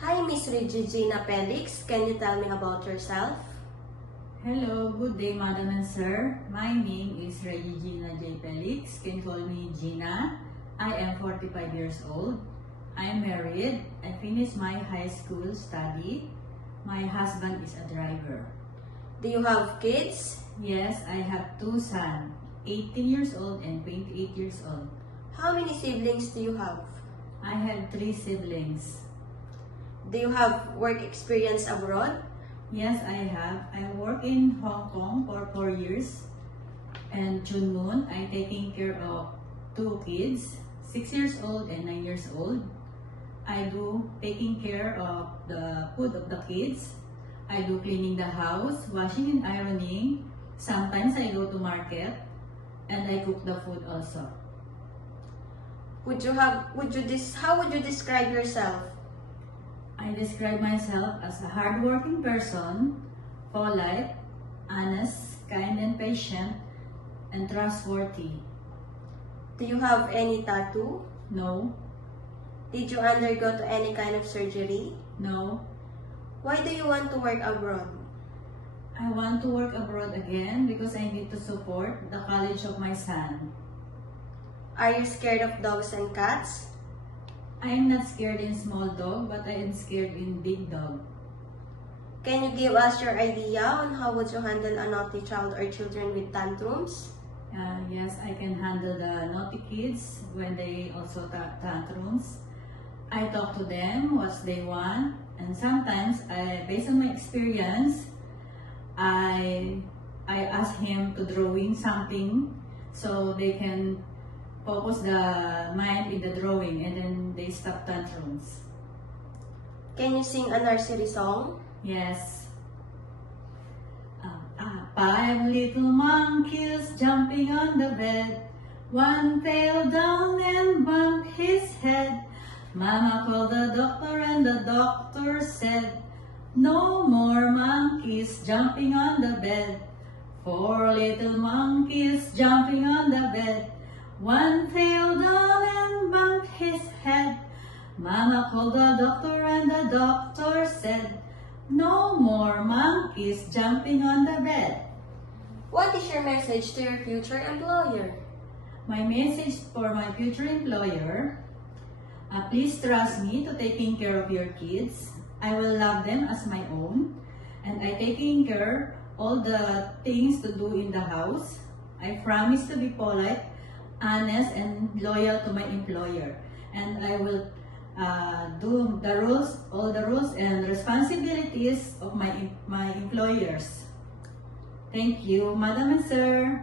Hi, Miss Regina Felix. Can you tell me about yourself? Hello, good day, Madam and Sir. My name is Regina J. Felix. Can call me Gina. I am 45 years old. I am married. I finished my high school study. My husband is a driver. Do you have kids? Yes, I have two sons, 18 years old and 28 years old. How many siblings do you have? I have three siblings. Do you have work experience abroad? Yes, I have. I work in Hong Kong for 4 years. And June Moon, I'm taking care of two kids, 6 years old and 9 years old. I do taking care of the food of the kids. I do cleaning the house, washing and ironing. Sometimes I go to market and I cook the food also. How would you describe yourself? I describe myself as a hardworking person, polite, honest, kind and patient, and trustworthy. Do you have any tattoo? No, Did you undergo to any kind of surgery? no. Why do you want to work abroad? I want to work abroad again because I need to support the college of my son. Are you scared of dogs and cats? I am not scared in small dog, but I am scared in big dog. Can you give us your idea on how would you handle a naughty child or children with tantrums? Yes, I can handle the naughty kids when they also tantrums. I talk to them what they want, and sometimes, based on my experience, I ask him to drawing something so they can focus the mind in the drawing, and then they stop tantrums. Can you sing a nursery song? Yes. 5 little monkeys jumping on the bed. One fell down and bumped his head. Mama called the doctor and the doctor said, "No more monkeys jumping on the bed." 4 little monkeys jumping on the bed. One fell down and bumped his head. Mama called the doctor and the doctor said, "No more monkeys jumping on the bed." What is your message to your future employer? My message for my future employer, please trust me to taking care of your kids. I will love them as my own, and I taking care all the things to do in the house. I promise to be polite, honest, and loyal to my employer, and I will do the rules, all the rules and responsibilities of my employers. Thank you, Madam and Sir.